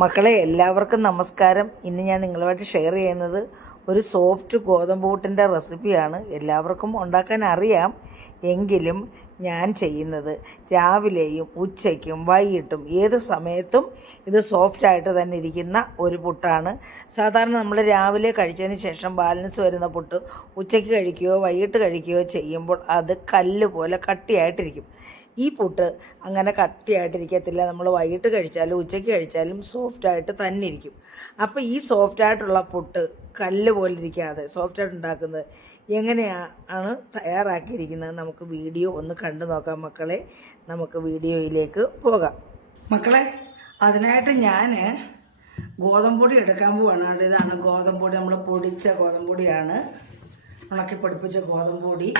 മക്കളെ എല്ലാവർക്കും നമസ്കാരം. ഇന്ന് ഞാൻ നിങ്ങളുമായിട്ട് ഷെയർ ചെയ്യുന്നത് ഒരു സോഫ്റ്റ് ഗോതമ്പ് പുട്ടിൻ്റെ റെസിപ്പിയാണ്. എല്ലാവർക്കും ഉണ്ടാക്കാൻ അറിയാം, എങ്കിലും ഞാൻ ചെയ്യുന്നത് രാവിലെയും ഉച്ചയ്ക്കും വൈകിട്ടും ഏത് സമയത്തും ഇത് സോഫ്റ്റായിട്ട് തന്നെ ഇരിക്കുന്ന ഒരു പുട്ടാണ്. സാധാരണ നമ്മൾ രാവിലെ കഴിച്ചതിന് ശേഷം ബാലൻസ് വരുന്ന പുട്ട് ഉച്ചയ്ക്ക് കഴിക്കുകയോ വൈകിട്ട് കഴിക്കുകയോ ചെയ്യുമ്പോൾ അത് കല്ല് പോലെ കട്ടിയായിട്ടിരിക്കും. ഈ പുട്ട് അങ്ങനെ കട്ടിയായിട്ടിരിക്കത്തില്ല. നമ്മൾ വൈകിട്ട് കഴിച്ചാലും ഉച്ചയ്ക്ക് കഴിച്ചാലും സോഫ്റ്റായിട്ട് തന്നെ ഇരിക്കും. അപ്പോൾ ഈ സോഫ്റ്റായിട്ടുള്ള പുട്ട് കല്ല് പോലെ ഇരിക്കാതെ സോഫ്റ്റായിട്ട് ഉണ്ടാക്കുന്നത് എങ്ങനെയാണ് തയ്യാറാക്കിയിരിക്കുന്നത് നമുക്ക് വീഡിയോ ഒന്ന് കണ്ടു നോക്കാം മക്കളെ. നമുക്ക് വീഡിയോയിലേക്ക് പോകാം. മക്കളെ, അതിനായിട്ട് ഞാൻ ഗോതമ്പൊടി എടുക്കാൻ പോവാണ്. ഇതാണ് ഗോതമ്പൊടി, നമ്മൾ പൊടിച്ച ഗോതമ്പൊടിയാണ്, ഉണക്കി പൊടിപ്പിച്ച ഗോതമ്പൊടി.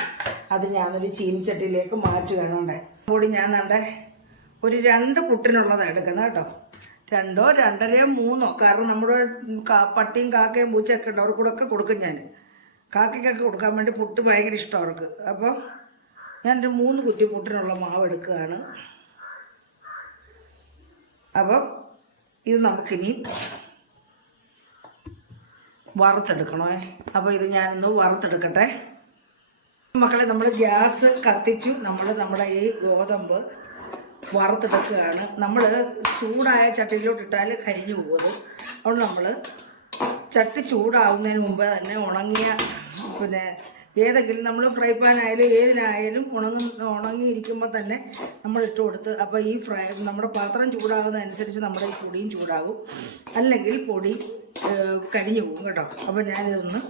അത് ഞാനൊരു ചീനിച്ചട്ടിയിലേക്ക് മാറ്റുകയാണേ. പൊടി ഞാൻ ഒരു 2 പുട്ടിനുള്ളതാണ് എടുക്കുന്നത് കേട്ടോ. 2, 2.5, 3, കാരണം നമ്മുടെ പട്ടിയും കാക്കയും പൂച്ചയൊക്കെ ഉണ്ട്, അവർക്ക് കൂടെ കൊടുക്കും. ഞാൻ കാക്കയ്ക്കൊക്കെ കൊടുക്കാൻ വേണ്ടി പുട്ട് ഭയങ്കര ഇഷ്ടം അവർക്ക്. അപ്പോൾ ഞാനൊരു 3 കുറ്റി പുട്ടിനുള്ള മാവ് എടുക്കുകയാണ്. അപ്പം ഇത് നമുക്കിനി വറുത്തെടുക്കണേ. അപ്പോൾ ഇത് ഞാനൊന്ന് വറുത്തെടുക്കട്ടെ. മക്കളെ, നമ്മൾ ഗ്യാസ് കത്തിച്ചു. നമ്മുടെ ഈ ഗോതമ്പ് വറുത്തെടുക്കുകയാണ്. നമ്മൾ ചൂടായ ചട്ടിയിലോട്ടിട്ടാൽ കരിഞ്ഞു പോകും. അതുകൊണ്ട് നമ്മൾ ചട്ടി ചൂടാവുന്നതിന് മുമ്പ് തന്നെ ഉണങ്ങിയ ഏതെങ്കിലും നമ്മൾ ഫ്രൈ പാൻ ആയാലും ഏതിനായാലും ഉണങ്ങിയിരിക്കുമ്പോൾ തന്നെ നമ്മൾ ഇട്ട് കൊടുത്ത്, അപ്പോൾ ഈ നമ്മുടെ പാത്രം ചൂടാകുന്നതനുസരിച്ച് നമ്മുടെ ഈ പൊടിയും ചൂടാകും, അല്ലെങ്കിൽ പൊടി കരിഞ്ഞു പോകും കേട്ടോ. അപ്പോൾ ഞാനിതൊന്ന്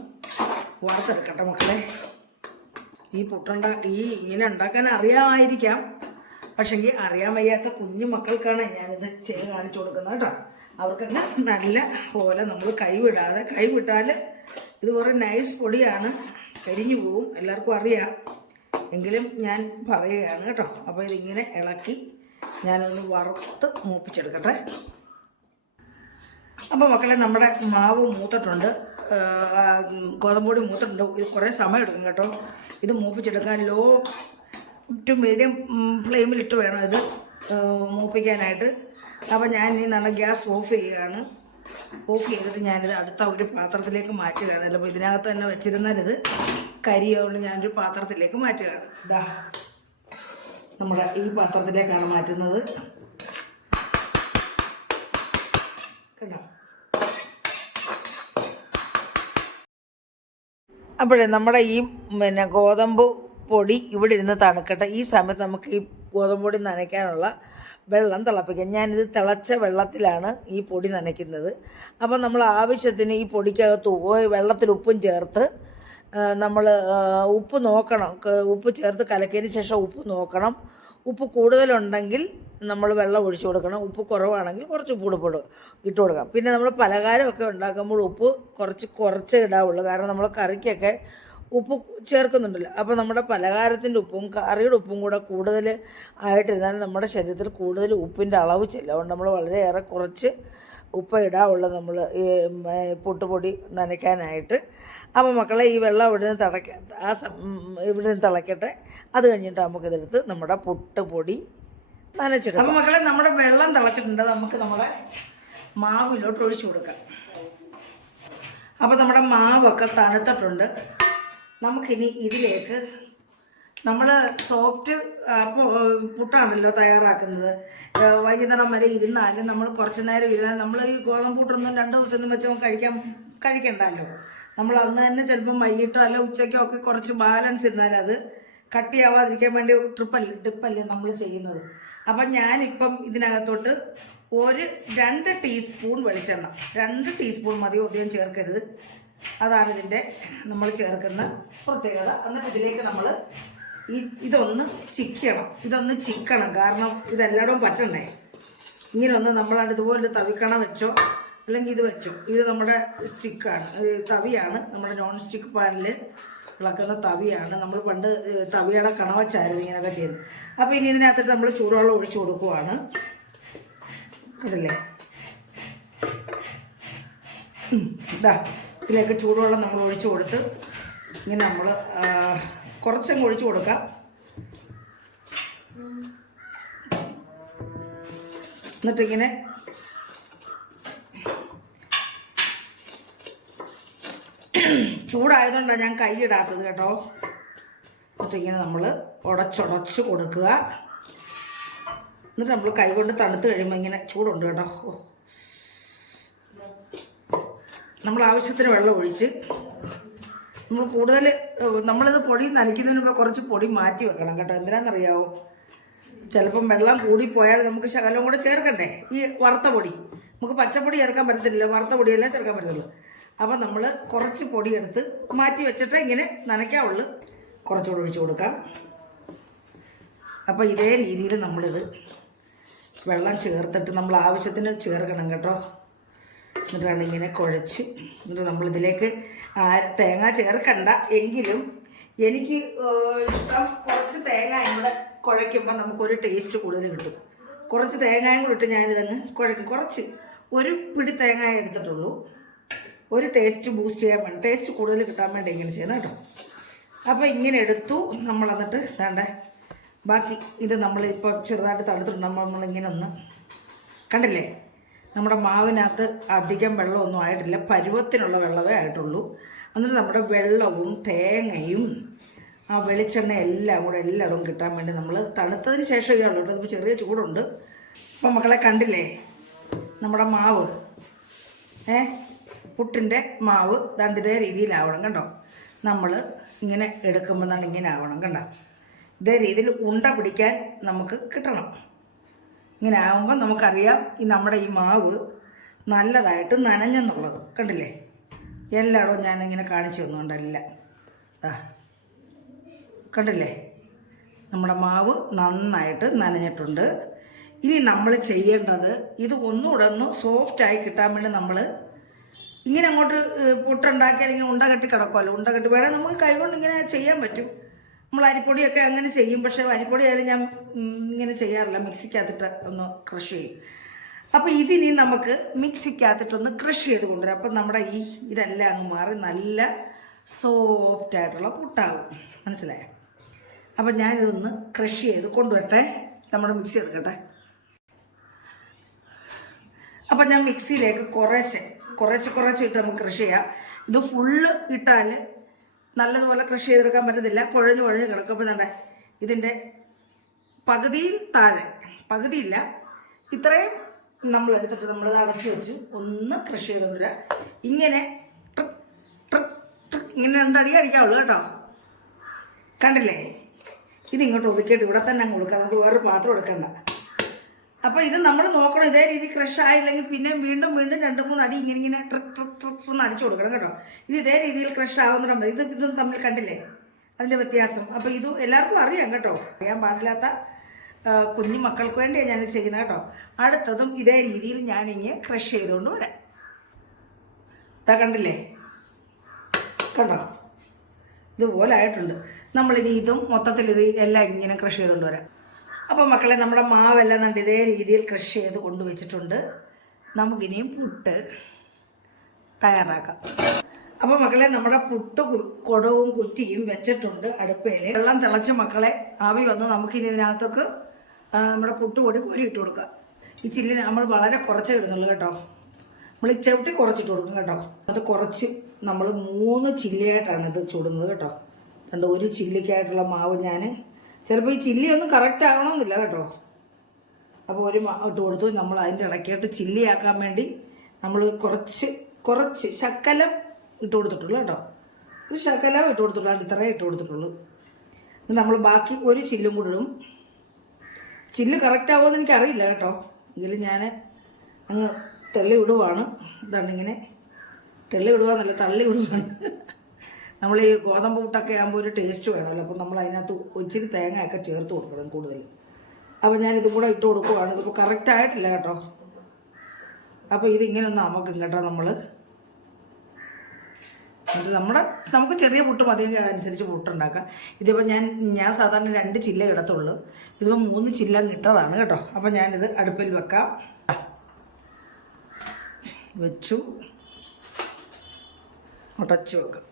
വറുത്തെടുക്കട്ടെ മക്കളെ. ഈ ഇങ്ങനെ ഉണ്ടാക്കാൻ അറിയാമായിരിക്കാം, പക്ഷെങ്കിൽ അറിയാൻ വയ്യാത്ത കുഞ്ഞു മക്കൾക്കാണ് ഞാനിത് ചെയ്ത് കാണിച്ചു കൊടുക്കുന്നത് കേട്ടോ. അവർക്കൊക്കെ നല്ല പോലെ നമ്മൾ കൈവിട്ടാൽ ഇത് കുറേ നൈസ് പൊടിയാണ്, കരിഞ്ഞു പോവും, എല്ലാവർക്കും അറിയാം, എങ്കിലും ഞാൻ പറയുകയാണ് കേട്ടോ. അപ്പോൾ ഇതിങ്ങനെ ഇളക്കി ഞാനൊന്ന് വറുത്ത് മൂപ്പിച്ചെടുക്കട്ടെ. അപ്പോൾ മക്കളെ, നമ്മുടെ മാവ് മൂത്തിട്ടുണ്ട്, ഗോതമ്പൊടി മൂത്തിട്ടുണ്ട്. ഇത് കുറേ സമയം എടുക്കും കേട്ടോ ഇത് മൂപ്പിച്ചെടുക്കാൻ. ലോ ടു മീഡിയം ഫ്ലെയിമിലിട്ട് വേണം ഇത് മൂപ്പിക്കാനായിട്ട്. അപ്പോൾ ഞാൻ ഇനി നല്ല ഗ്യാസ് ഓഫ് ചെയ്യുകയാണ്. ഓഫ് ചെയ്തിട്ട് ഞാനിത് അടുത്ത ഒരു പാത്രത്തിലേക്ക് മാറ്റുകയാണ്. അപ്പോൾ ഇതിനകത്ത് തന്നെ വെച്ചിരുന്നാൽ ഇത് കരിയോണ്ട് ഞാനൊരു പാത്രത്തിലേക്ക് മാറ്റുകയാണ്. ഇതാ നമ്മുടെ ഈ പാത്രത്തിലേക്കാണ് മാറ്റുന്നത് കണ്ടോ. അപ്പോഴേ നമ്മുടെ ഈ ഗോതമ്പ് പൊടി ഇവിടെ ഇരുന്ന് തണുക്കട്ടെ. ഈ സമയത്ത് നമുക്ക് ഈ ഗോതമ്പ് പൊടി നനയ്ക്കാനുള്ള വെള്ളം തിളപ്പിക്കാം. ഞാനിത് തിളച്ച വെള്ളത്തിലാണ് ഈ പൊടി നനയ്ക്കുന്നത്. അപ്പം നമ്മൾ ആവശ്യത്തിന് ഈ പൊടിക്കകത്ത് വെള്ളത്തിൽ ഉപ്പും ചേർത്ത് നമ്മൾ ഉപ്പ് നോക്കണം. ഉപ്പ് ചേർത്ത് കലക്കിയതിന് ശേഷം ഉപ്പ് നോക്കണം. ഉപ്പ് കൂടുതലുണ്ടെങ്കിൽ നമ്മൾ വെള്ളം ഒഴിച്ചു കൊടുക്കണം. ഉപ്പ് കുറവാണെങ്കിൽ കുറച്ച് ഉപ്പ് ഇട്ട് കൊടുക്കാം. പിന്നെ നമ്മൾ പലഹാരമൊക്കെ ഉണ്ടാക്കുമ്പോൾ ഉപ്പ് കുറച്ചേ ഇടാവുള്ളൂ, കാരണം നമ്മൾ കറിക്കൊക്കെ ഉപ്പ് ചേർക്കുന്നുണ്ടല്ലോ. അപ്പോൾ നമ്മുടെ പലഹാരത്തിൻ്റെ ഉപ്പും കറിയുടെ ഉപ്പും കൂടെ കൂടുതൽ ആയിട്ടിരുന്നാലും നമ്മുടെ ശരീരത്തിൽ കൂടുതൽ ഉപ്പിൻ്റെ അളവ് ചെല്ലും. അതുകൊണ്ട് നമ്മൾ വളരെയേറെ കുറച്ച് ഉപ്പ് ഇടാവുള്ളൂ നമ്മൾ ഈ പുട്ടുപൊടി നനയ്ക്കാനായിട്ട്. അപ്പോൾ മക്കളെ, ഈ വെള്ളം ഇവിടെ നിന്ന് തിളയ്ക്കട്ടെ. അത് കഴിഞ്ഞിട്ട് നമുക്കിതെടുത്ത് നമ്മുടെ പുട്ടുപൊടി നനച്ചിടും. അപ്പോൾ മക്കളെ, നമ്മുടെ വെള്ളം തിളച്ചിട്ടുണ്ട്. നമുക്ക് നമ്മുടെ മാവിലോട്ട് ഒഴിച്ചു കൊടുക്കാം. അപ്പോൾ നമ്മുടെ മാവൊക്കെ തണുത്തിട്ടുണ്ട്. നമുക്കിനി ഇതിലേക്ക് നമ്മൾ സോഫ്റ്റ് പുട്ടാണല്ലോ തയ്യാറാക്കുന്നത്. വൈകുന്നേരം വരെ ഇരുന്നാലും നമ്മൾ കുറച്ച് നേരം ഇരുന്നാൽ നമ്മൾ ഈ ഗോതമ്പ് പുട്ടൊന്നും 2 ദിവസമൊന്നും വെച്ച് കഴിക്കണ്ടല്ലോ. നമ്മൾ അന്ന് തന്നെ ചിലപ്പം വൈകിട്ടോ അല്ല ഉച്ചയ്ക്കോ ഒക്കെ കുറച്ച് ബാലൻസ് ഇരുന്നാൽ അത് കട്ടിയാവാതിരിക്കാൻ വേണ്ടി ടിപ്പല്ലേ നമ്മൾ ചെയ്യുന്നത്. അപ്പം ഞാനിപ്പം ഇതിനകത്തോട്ട് 2 ടീസ്പൂൺ വെളിച്ചെണ്ണ, 2 ടീസ്പൂൺ മതി, അധികം ചേർക്കരുത്. അതാണ് ഇതിൻ്റെ നമ്മൾ ചേർക്കുന്ന പ്രത്യേകത. എന്നിട്ട് ഇതിലേക്ക് നമ്മൾ ഇതൊന്ന് ചിക്കണം, കാരണം ഇതെല്ലായിടവും പറ്റണ്ടേ. ഇങ്ങനെ ഒന്ന് നമ്മളാണ് ഇതുപോലെ തവിക്കണ വെച്ചോ അല്ലെങ്കിൽ ഇത് വെച്ചോ. ഇത് നമ്മുടെ സ്റ്റിക്കാണ്, തവിയാണ്, നമ്മുടെ നോൺ സ്റ്റിക്ക് പാനിൽ ഇളക്കുന്ന തവിയാണ്. നമ്മൾ പണ്ട് തവിയുടെ കണവച്ചായിരുന്നു ഇങ്ങനെയൊക്കെ ചെയ്യുന്നത്. അപ്പോൾ ഇനി ഇതിനകത്തിട്ട് നമ്മൾ ചൂടുവെള്ളം ഒഴിച്ചു കൊടുക്കുവാണ്. കണ്ടില്ലേ, ഇതാ ഇതിലേക്ക് ചൂടുവെള്ളം നമ്മൾ ഒഴിച്ചു കൊടുത്ത് ഇങ്ങനെ നമ്മൾ കുറച്ചങ്ങ് ഒഴിച്ചു കൊടുക്കാം. എന്നിട്ടിങ്ങനെ ചൂടായതുകൊണ്ടാണ് ഞാൻ കൈ ഇടാത്തത് കേട്ടോ. എന്നിട്ട് ഇങ്ങനെ നമ്മൾ ഉടച്ചുടച്ച് കൊടുക്കുക. എന്നിട്ട് നമ്മൾ കൈ കൊണ്ട് തണുത്ത് കഴിയുമ്പോൾ ഇങ്ങനെ ചൂടുണ്ട് കേട്ടോ. നമ്മൾ ആവശ്യത്തിന് വെള്ളം ഒഴിച്ച് നമ്മൾ കൂടുതൽ നമ്മളിത് പൊടി നനയ്ക്കുന്നതിന് മുമ്പ് കുറച്ച് പൊടി മാറ്റി വെക്കണം കേട്ടോ. എന്തിനാണെന്നറിയാവോ? ചിലപ്പം വെള്ളം കൂടിപ്പോയാൽ നമുക്ക് ശകലം കൂടെ ചേർക്കണ്ടേ. ഈ വറുത്ത പൊടി നമുക്ക് പച്ചപ്പൊടി ചേർക്കാൻ പറ്റത്തില്ല, വറുത്ത പൊടിയെല്ലാം ചേർക്കാൻ പറ്റത്തുള്ളൂ. അപ്പം നമ്മൾ കുറച്ച് പൊടി എടുത്ത് മാറ്റി വെച്ചിട്ട് ഇങ്ങനെ നനയ്ക്കാവുള്ളൂ. കുറച്ചുകൂടെ ഒഴിച്ച് കൊടുക്കാം. അപ്പോൾ ഇതേ രീതിയിൽ നമ്മളിത് വെള്ളം ചേർത്തിട്ട് നമ്മൾ ആവശ്യത്തിന് ചേർക്കണം കേട്ടോ. എന്നിട്ടാണ് ഇങ്ങനെ കുഴച്ച്. എന്നിട്ട് നമ്മളിതിലേക്ക് തേങ്ങ ചേർക്കണ്ട, എങ്കിലും എനിക്ക് ഇഷ്ടം കുറച്ച് തേങ്ങയും കൂടെ കുഴയ്ക്കുമ്പോൾ നമുക്കൊരു ടേസ്റ്റ് കൂടുതൽ കിട്ടും. കുറച്ച് തേങ്ങയും കൂടി ഇട്ട് ഞാനിതങ്ങ് കുഴയ്ക്കും. കുറച്ച് ഒരു പിടി തേങ്ങ എടുത്തിട്ടുള്ളൂ. ഒരു ടേസ്റ്റ് ബൂസ്റ്റ് ചെയ്യാൻ വേണ്ടി, ടേസ്റ്റ് കൂടുതൽ കിട്ടാൻ വേണ്ടി ഇങ്ങനെ ചെയ്യുന്നത് കേട്ടോ. അപ്പോൾ ഇങ്ങനെ എടുത്തു നമ്മൾ. എന്നിട്ട് വേണ്ട ബാക്കി ഇത് നമ്മളിപ്പോൾ ചെറുതായിട്ട് തണുത്തിട്ടുണ്ട്. നമ്മളിങ്ങനെ ഒന്ന് കണ്ടില്ലേ, നമ്മുടെ മാവിനകത്ത് അധികം വെള്ളമൊന്നും ആയിട്ടില്ല, പരുവത്തിനുള്ള വെള്ളമേ ആയിട്ടുള്ളൂ. എന്നിട്ട് നമ്മുടെ വെള്ളവും തേങ്ങയും ആ വെളിച്ചെണ്ണ എല്ലാം കൂടെ എല്ലായിടവും കിട്ടാൻ വേണ്ടി നമ്മൾ തണുത്തതിന് ശേഷം ചെയ്യാനുള്ളൂ കേട്ടോ. അതിപ്പോൾ ചെറിയ ചൂടുണ്ട്. അപ്പം മക്കളെ കണ്ടില്ലേ നമ്മുടെ മാവ്, പുട്ടിൻ്റെ മാവ് ദാണ്ട് ഇതേ രീതിയിലാവണം കണ്ടോ. നമ്മൾ ഇങ്ങനെ എടുക്കുമ്പോൾ ദാണ്ട് ഇങ്ങനെ ആവണം കണ്ടോ. ഇതേ രീതിയിൽ ഉണ്ട പിടിക്കാൻ നമുക്ക് കിട്ടണം. ഇങ്ങനെ ആകുമ്പോൾ നമുക്കറിയാം നമ്മുടെ ഈ മാവ് നല്ലതായിട്ട് നനഞ്ഞെന്നുള്ളത്. കണ്ടില്ലേ, എല്ലായിടവും ഞാനിങ്ങനെ കാണിച്ചു തന്നുകൊണ്ടല്ല. കണ്ടില്ലേ, നമ്മുടെ മാവ് നന്നായിട്ട് നനഞ്ഞിട്ടുണ്ട്. ഇനി നമ്മൾ ചെയ്യേണ്ടത് ഇത് ഒന്നുകൂടെ ഒന്ന് സോഫ്റ്റായി കിട്ടാൻ വേണ്ടി നമ്മൾ ഇങ്ങനെ അങ്ങോട്ട് പുട്ടുണ്ടാക്കിയാൽ ഇങ്ങനെ ഉണ്ട കെട്ടി കിടക്കുമല്ലോ. ഉണ്ട കെട്ടി വേണേൽ നമുക്ക് കൈകൊണ്ട് ഇങ്ങനെ ചെയ്യാൻ പറ്റും. നമ്മൾ അരിപ്പൊടിയൊക്കെ അങ്ങനെ ചെയ്യും. പക്ഷേ അരിപ്പൊടി ആയാലും ഞാൻ ഇങ്ങനെ ചെയ്യാറില്ല, മിക്സിക്കകത്തിട്ട് ഒന്ന് ക്രഷ് ചെയ്യും. അപ്പോൾ ഇതിനി നമുക്ക് മിക്സിക്കകത്തിട്ടൊന്ന് ക്രഷ് ചെയ്ത് കൊണ്ടുവരാം. അപ്പം നമ്മുടെ ഇതെല്ലാം അങ്ങ് മാറി നല്ല സോഫ്റ്റായിട്ടുള്ള പുട്ടാകും. മനസ്സിലായോ? അപ്പം ഞാനിതൊന്ന് ക്രഷ് ചെയ്ത് കൊണ്ടുവരട്ടെ. നമ്മുടെ മിക്സി എടുക്കട്ടെ. അപ്പം ഞാൻ മിക്സിയിലേക്ക് കുറേശ്ശെ ഇട്ട് നമുക്ക് ക്രഷ് ചെയ്യാം. ഇത് ഫുള്ള് ഇട്ടാൽ നല്ലതുപോലെ ക്രഷ് ചെയ്തെടുക്കാൻ പറ്റത്തില്ല, കുഴഞ്ഞ് കിടക്കും. അപ്പം തന്നെ ഇതിൻ്റെ പകുതിയിൽ താഴെ, പകുതിയില്ല ഇത്രയും നമ്മൾ എടുത്തിട്ട് നമ്മൾ അടച്ചു വെച്ച് ഒന്ന് ക്രഷ് ചെയ്തുകൊണ്ടിരിക്കുക. ഇങ്ങനെ ഇങ്ങനെ രണ്ടടി അടിക്കാവുള്ളൂ കേട്ടോ. കണ്ടില്ലേ, ഇതിങ്ങോട്ട് ഒതുക്കിയിട്ട് ഇവിടെ തന്നെ അങ്ങ് കൊടുക്കാം. നമുക്ക് വേറൊരു പാത്രം എടുക്കണ്ട. അപ്പോൾ ഇത് നമ്മൾ നോക്കണം, ഇതേ രീതി ക്രഷ് ആയില്ലെങ്കിൽ പിന്നെ വീണ്ടും 2-3 അടി ഇങ്ങനെ ട്രിക്ക് ഒന്ന് അടിച്ചു കൊടുക്കണം കേട്ടോ. ഇത് ഇതേ രീതിയിൽ ക്രഷ് ആവുന്നിടം വരെ ഇതും തമ്മിൽ കണ്ടില്ലേ അതിൻ്റെ വ്യത്യാസം. അപ്പോൾ ഇത് എല്ലാവർക്കും അറിയാം കേട്ടോ. അറിയാൻ പാടില്ലാത്ത കുഞ്ഞു മക്കൾക്ക് വേണ്ടിയാണ് ഞാൻ ചെയ്യുന്നത് കേട്ടോ. അടുത്തതും ഇതേ രീതിയിൽ ഞാനിങ്ങനെ ക്രഷ് ചെയ്തുകൊണ്ട് വരാം. കണ്ടില്ലേ, കണ്ടോ, ഇതുപോലെ ആയിട്ടുണ്ട്. നമ്മളിനി ഇതും മൊത്തത്തിൽ ഇത് എല്ലാം ഇങ്ങനെ ക്രഷ് ചെയ്തുകൊണ്ട് വരാം. അപ്പോൾ മക്കളെ നമ്മുടെ മാവെല്ലാം കണ്ട് ഇതേ രീതിയിൽ ക്രഷ് ചെയ്ത് കൊണ്ടുവച്ചിട്ടുണ്ട്. നമുക്കിനിയും പുട്ട് തയ്യാറാക്കാം. അപ്പോൾ മക്കളെ നമ്മുടെ പുട്ട് കുടവും കുറ്റിയും വെച്ചിട്ടുണ്ട് അടുപ്പയിൽ. വെള്ളം തിളച്ച മക്കളെ ആവി വന്ന് നമുക്കിനി ഇതിനകത്തൊക്കെ നമ്മുടെ പുട്ടുപൊടി കോരി ഇട്ട് കൊടുക്കാം. ഈ ചില്ലിന് നമ്മൾ വളരെ കുറച്ചേ ഇടുന്നുള്ളൂ കേട്ടോ. നമ്മൾ ഈ ചവിട്ടി കുറച്ചിട്ട് കൊടുക്കും കേട്ടോ. എന്നിട്ട് കുറച്ച് നമ്മൾ 3 ചില്ലിയായിട്ടാണ് ഇത് ചുടുന്നത് കേട്ടോ. കണ്ട് ഒരു ചില്ലിക്കായിട്ടുള്ള മാവ് ഞാൻ ചിലപ്പോൾ ഈ ചില്ലി ഒന്നും കറക്റ്റ് ആകണമെന്നില്ല കേട്ടോ. അപ്പോൾ ഒരു ഇട്ട് കൊടുത്തു. നമ്മൾ അതിൻ്റെ ഇടയ്ക്കായിട്ട് ചില്ലിയാക്കാൻ വേണ്ടി നമ്മൾ കുറച്ച് ശകലം ഇട്ട് കൊടുത്തിട്ടുള്ളൂ കേട്ടോ. ഒരു ശകലം ഇട്ട് കൊടുത്തിട്ടുള്ളൂ, ഇത്രയും ഇട്ട് കൊടുത്തിട്ടുള്ളൂ. നമ്മൾ ബാക്കി ഒരു ചില്ലും കൂടി ഇടും. ചില്ല് കറക്റ്റ് ആകുമെന്ന് എനിക്കറിയില്ല കേട്ടോ, എങ്കിലും ഞാൻ അങ്ങ് തള്ളി വിടുവാണ്. ഇതാണ്ടിങ്ങനെ തള്ളി വിടുകയെന്നല്ല, തള്ളി വിടുവാണ്. നമ്മൾ ഈ ഗോതമ്പ് പുട്ടൊക്കെ ആകുമ്പോൾ ഒരു ടേസ്റ്റ് വേണമല്ലോ. അപ്പം നമ്മൾ അതിനകത്ത് ഒത്തിരി തേങ്ങയൊക്കെ ചേർത്ത് കൊടുക്കണം കൂടുതൽ. അപ്പോൾ ഞാനിതും കൂടെ ഇട്ട് കൊടുക്കുവാണ്. ഇതിപ്പോൾ കറക്റ്റ് ആയിട്ടില്ല കേട്ടോ. അപ്പോൾ ഇതിങ്ങനെ ഒന്ന് അമക്കും കേട്ടോ. നമുക്ക് ചെറിയ പുട്ട് മതിയെങ്കിൽ അതനുസരിച്ച് പുട്ടുണ്ടാക്കാം. ഇതിപ്പോൾ ഞാൻ സാധാരണ 2 ചില്ല ഇടത്തുള്ളൂ. ഇതിപ്പോൾ 3 ചില്ല ഇട്ടതാണ് കേട്ടോ. അപ്പോൾ ഞാനിത് അടുപ്പിൽ വെച്ചു ഉടച്ചു വെക്കാം.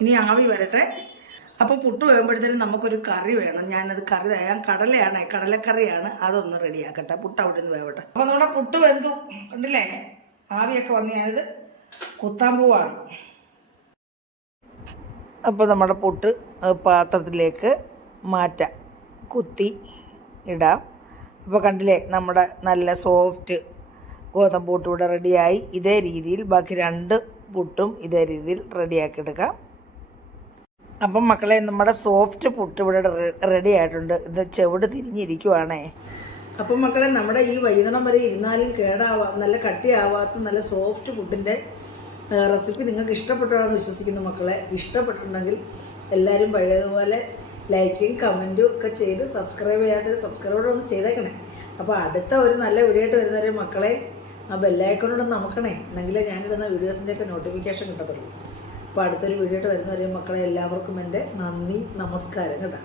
ഇനി ആവി വരട്ടെ. അപ്പോൾ പുട്ട് വേകുമ്പോഴത്തേനും നമുക്കൊരു കറി വേണം. ഞാനത് കറി തയ്യാൻ കടലക്കറിയാണ്. അതൊന്ന് റെഡിയാക്കട്ടെ. പുട്ട് അവിടെ നിന്ന് വേവട്ടെ. അപ്പോൾ നമ്മുടെ പുട്ട് വെന്തു കണ്ടില്ലേ, ആവിയൊക്കെ വന്ന് ഞാനിത് കുത്താൻ പോവാണ്. അപ്പോൾ നമ്മുടെ പുട്ട് പാത്രത്തിലേക്ക് മാറ്റാം, കുത്തി ഇടാം. അപ്പോൾ കണ്ടില്ലേ, നമ്മുടെ നല്ല സോഫ്റ്റ് ഗോതമ്പ് പുട്ട് ഇവിടെ റെഡിയായി. ഇതേ രീതിയിൽ ബാക്കി 2 പുട്ടും ഇതേ രീതിയിൽ റെഡിയാക്കി എടുക്കാം. അപ്പം മക്കളെ, നമ്മുടെ സോഫ്റ്റ് പുട്ട് ഇവിടെ റെഡി ആയിട്ടുണ്ട്. ഇത് ചെവിട് തിരിഞ്ഞിരിക്കുവാണേ. അപ്പം മക്കളെ, നമ്മുടെ ഈ വൈകുന്നേരം വരെ ഇരുന്നാലും നല്ല കട്ടിയാവാത്ത നല്ല സോഫ്റ്റ് പുട്ടിൻ്റെ റെസിപ്പി നിങ്ങൾക്ക് ഇഷ്ടപ്പെട്ടാണെന്ന് വിശ്വസിക്കുന്നു മക്കളെ. ഇഷ്ടപ്പെട്ടിട്ടുണ്ടെങ്കിൽ എല്ലാവരും പഴയതുപോലെ ലൈക്കും കമൻറ്റും ഒക്കെ ചെയ്ത് സബ്സ്ക്രൈബ് ചെയ്യാത്ത സബ്സ്ക്രൈബ് ഒന്ന് ചെയ്തേക്കണേ. അപ്പോൾ അടുത്ത ഒരു നല്ല വീഡിയോ ആയിട്ട് വരുന്നവരെ മക്കളെ ആ ബെല്ലൈക്കണോടൊന്ന് നമുക്കണേ, എന്നെങ്കിലേ ഞാനിടുന്ന വീഡിയോസിൻ്റെയൊക്കെ നോട്ടിഫിക്കേഷൻ കിട്ടത്തുള്ളൂ. അപ്പോൾ അടുത്തൊരു വീഡിയോ ആയിട്ട് വരുന്നവരെ മക്കളെ എല്ലാവർക്കും എൻ്റെ നന്ദി, നമസ്കാരം കേട്ടോ.